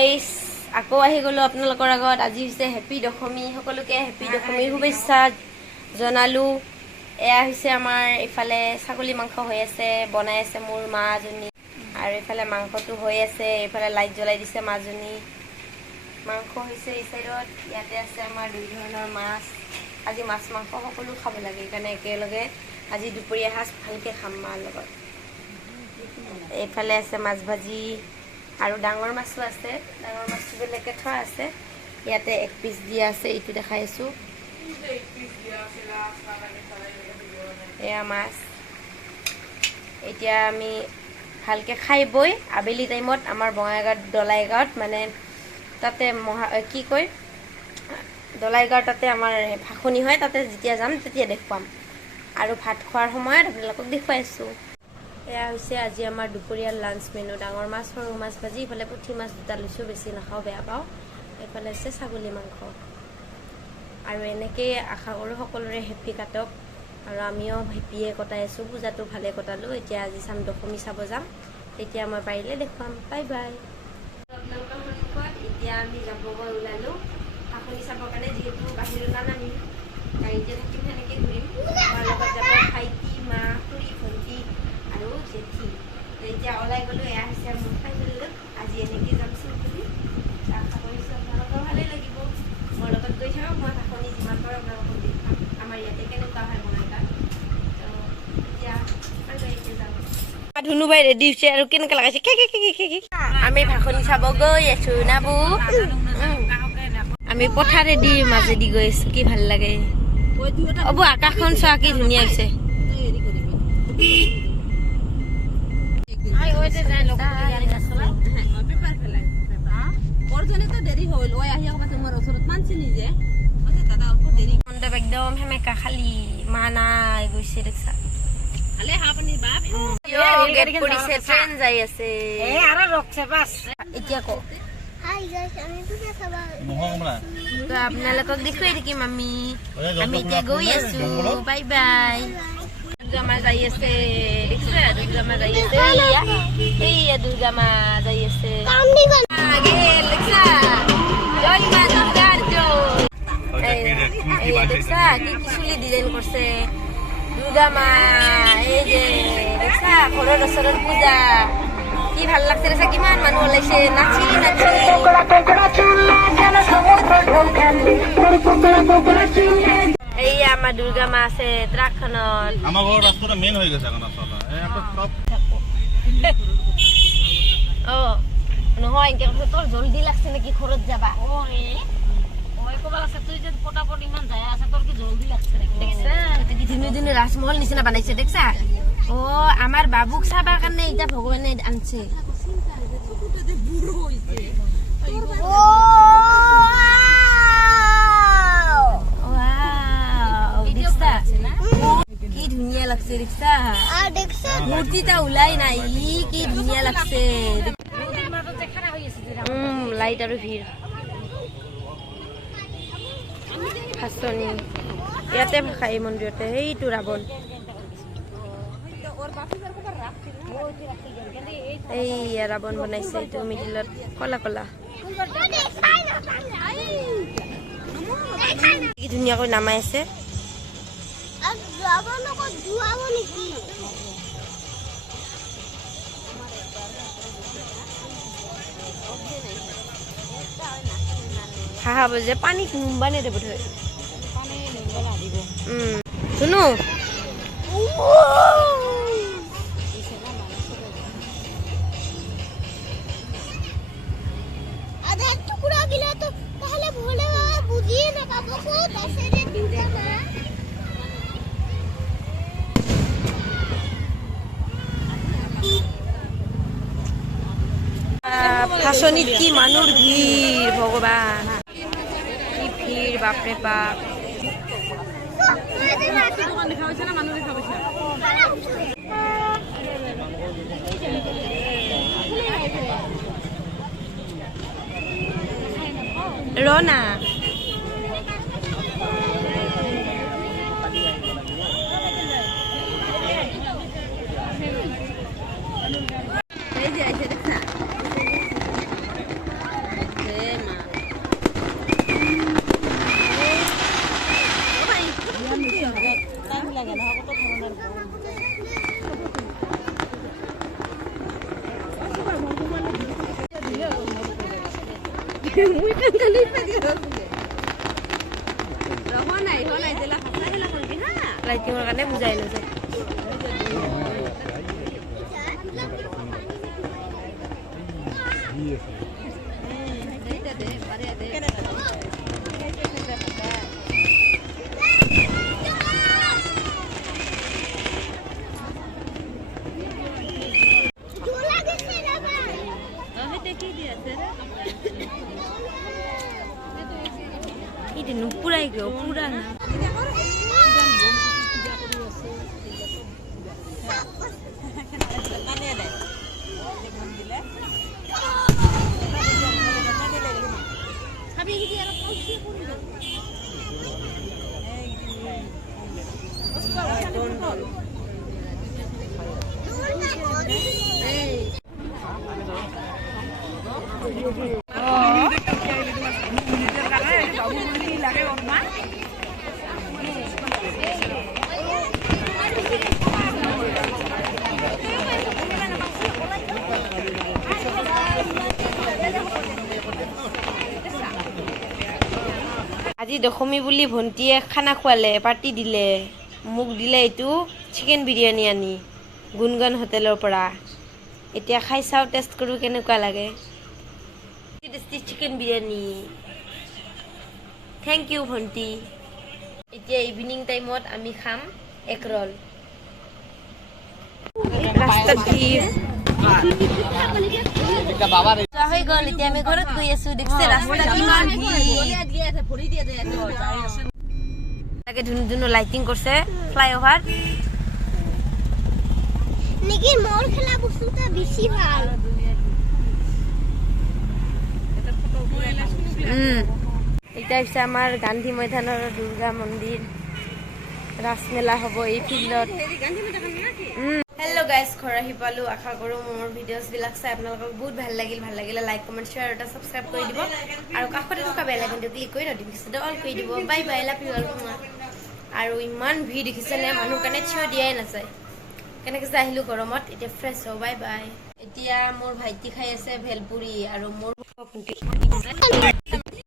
Guys আকৌ আহি গলো আপোনালোকৰ আগত। আজি হৈছে হেপী দশমী, সকলোকে হেপী দশমীৰ শুভেচ্ছা জনালো। এয়া হৈছে আমাৰ ইফালে ছাগলী মাংস হৈ আছে, বনাই আছে মোৰ মাজনী, আৰু ইফালে মাংসটো হৈ আছে, ইফালে লাইট জ্বলাই দিছে মাজনী। মাংস হৈছে এই চাইডত, ইয়াতে আছে আমাৰ দুই ধৰণৰ মাছ। আজি মাছ মাংস সকলো খাব লাগে, সেইকাৰণে একেলগে আজি দুপৰীয়া সাজ ভালকৈ খাম মাৰ লগত। এইফালে আছে মাছ ভাজি আৰু ডাঙৰ মাছো আছে, ডাঙৰ মাছটো বেলেগকৈ থোৱা আছে। ইয়াতে এক পিচ দিয়া আছে, এইটো দেখাই আছোঁ। এয়া মাছ। এতিয়া আমি ভালকৈ খাই বৈ আবেলি টাইমত আমাৰ বঙাইগাঁৱত দলাইগাঁৱত মানে তাতে কি কয় দলাইগাঁৱত তাতে আমাৰ ভাষণি হয়, তাতে যেতিয়া যাম তেতিয়া দেখুৱাম। আৰু ভাত খোৱাৰ সময়ত আপোনালোকক দেখুৱাইছোঁ। এয়া হৈছে আজি আমাৰ দুপৰীয়াৰ লাঞ্চ মেনু। ডাঙৰ মাছ, সৰু মাছ ভাজি, ইফালে পুঠি মাছ দুটা লৈছোঁ, বেছি নাখাওঁ, বেয়া পাওঁ। এইফালে আছে ছাগলী মাংস। আৰু এনেকৈয়ে আশা কৰোঁ সকলোৰে হেপী কাটক, আৰু আমিও হেপিয়ে কটাই আছোঁ। পূজাটো ভালে কটালোঁ। এতিয়া আজি চাম দশমী চাব যাম, তেতিয়া মই পাৰিলে দেখুৱাম। Bye bye. আপোনালোকৰ সন্মুখত এতিয়া আমি যাবগৈ ওলালোঁ ভাষণি চাবৰ কাৰণে, যিহেতু বাহিৰত নানামিম, গাড়ীতে থাকিম, সেনেকৈ ঘূৰিম। আমাৰ লগত যাব ভাইটি, মা, খুৰী, ভণ্টি আৰু জেঠি। এতিয়া ওলাই গ'লোঁ। এয়া হৈছে মোৰ ফাইনেল লুক। আজি এনেকৈ যাম চিম্পুলি। আশা কৰিছোঁ আপোনালোকৰ ভালেই লাগিব। মোৰ লগত গৈ থাকক, মই ভাষণি যিমান পাৰোঁ আপোনালোকক দেখুৱাম। আমাৰ ইয়াতে কেনেকুৱা হয় বঙাইগাঁৱত। এতিয়া এতিয়া যাম। ধুনুবাই ৰেডি হৈছে আৰু কেনেকৈ লগাইছে আমি ভাষণি চাব গৈ আছোঁ নাবু। আমি পথাৰেদি মাজেদি গৈ আছোঁ, কি ভাল লাগে। অব আকাশখন চোৱা কি ধুনীয়া হৈছে। একদম সেমেকা খালী মা নাই গৈছে দেখছা। ট্ৰেইন যাই আছে এতিয়া কওক। আপোনালোকক দেখুৱাই থাকিম আমি এতিয়া গৈ আছো। Bye bye. দুৰ্গা মা যাই আছে, দেখিছা দুৰ্গা মা যাই আছে, এইয়া দুৰ্গা মা যাই আছে। দেখিছা জয় মা দুৰ্গাৰ জয়। দেখিছা কি কি চুলি ডিজাইন কৰিছে দুৰ্গা মা। এই যে দেখিছা ঘৰৰ ওচৰৰ পূজা, কি ভাল লাগছে দেখিছা, কিমান মানুহ ওলাইছে নাচি নাচি। এইয়া আমাৰ দুৰ্গা মা আছে ট্ৰাকখনত। আমাৰ ঘৰৰ ৰাস্তাটা মেইন হৈ গৈছে এখন ৰাস্তা। অ নহয় এনেকে তোৰ জলদি লাগছে নেকি ঘৰত যাবা। দিনে দিনে ৰাজমহল নিচিনা বনাইছে দেখছা। অ আমাৰ বাবুক চাবা কাৰণে এতিয়া ভগৱানে আনছে। কি ধুনীয়া লাগছে দেখছা, মূৰ্তিটা ওলাই নাই, কি ধুনীয়া লাগছে। লাইট আৰু ভিৰ ভাচনি ইয়াতে ভাষা এই মন্দিৰতে। সেইটো ৰাৱণ, এইয়া ৰাৱণ বনাইছে, এইটো মিডিলত কলা কলা কি ধুনীয়াকৈ নামাই আছে। হাঁহা বজে পানীত নুম্বানে দে বোধ হয়। শুনো ভাচনিত কি মানুহৰ ভিৰ, ভগৱান কি ভিৰ, বাপৰে বাপ। ৰনা লাইটিঙৰ কাৰণে বুজাই লৈছে itu nupurai ke pura na আজি দশমী বুলি ভণ্টিয়ে খানা খোৱালে পাৰ্টি দিলে মোক দিলে এইটো চিকেন বিৰিয়ানী আনি গুণগান হোটেলৰ পৰা এতিয়া খাই চাওঁ টেষ্ট কৰোঁ কেনেকুৱা লাগে tasty chicken biryani thank you ভণ্টি এতিয়া ইভিনিং টাইমত আমি খাম এগ ৰল ৰাস্তাত ভিৰ হৈ গ'ল এতিয়া আমি ঘৰত গৈ আছো দেখিছে ৰাস্তাত ইমান ভিৰ ধুনু ধুনু লাইটিং কৰিছে ফ্লাইঅভাৰ নেকি মোৰ খেলা বস্তুটা বেছি ভাল এটা হৈছে আমাৰ গান্ধী মৈদানৰ দুৰ্গা মন্দিৰ ৰাসমেলা হ'ব এই ফিল্ডত হেল্ল' গাইজ ঘৰ আহি পালোঁ আশা কৰোঁ মোৰ ভিডিঅ'ছবিলাক চাই আপোনালোকক বহুত ভাল লাগিলে লাইক কমেণ্ট শ্বেয়াৰ এটা ছাবস্ক্ৰাইব কৰি দিব আৰু কাষতে থকা বেল আইকনটো ক্লিক কৰি নটিফিকেশ্যনটো অল কৰি দিব bye bye love you all আৰু ইমান ভিৰ দেখিছেনে মানুহ কাৰণে থিয় দিয়াই নাযায় কেনেকৈ যে আহিলোঁ গৰমত এতিয়া ফ্ৰেছ হওঁ বাই বাই এতিয়া মোৰ ভাইটি খাই আছে ভেলপুৰি আৰু মোৰ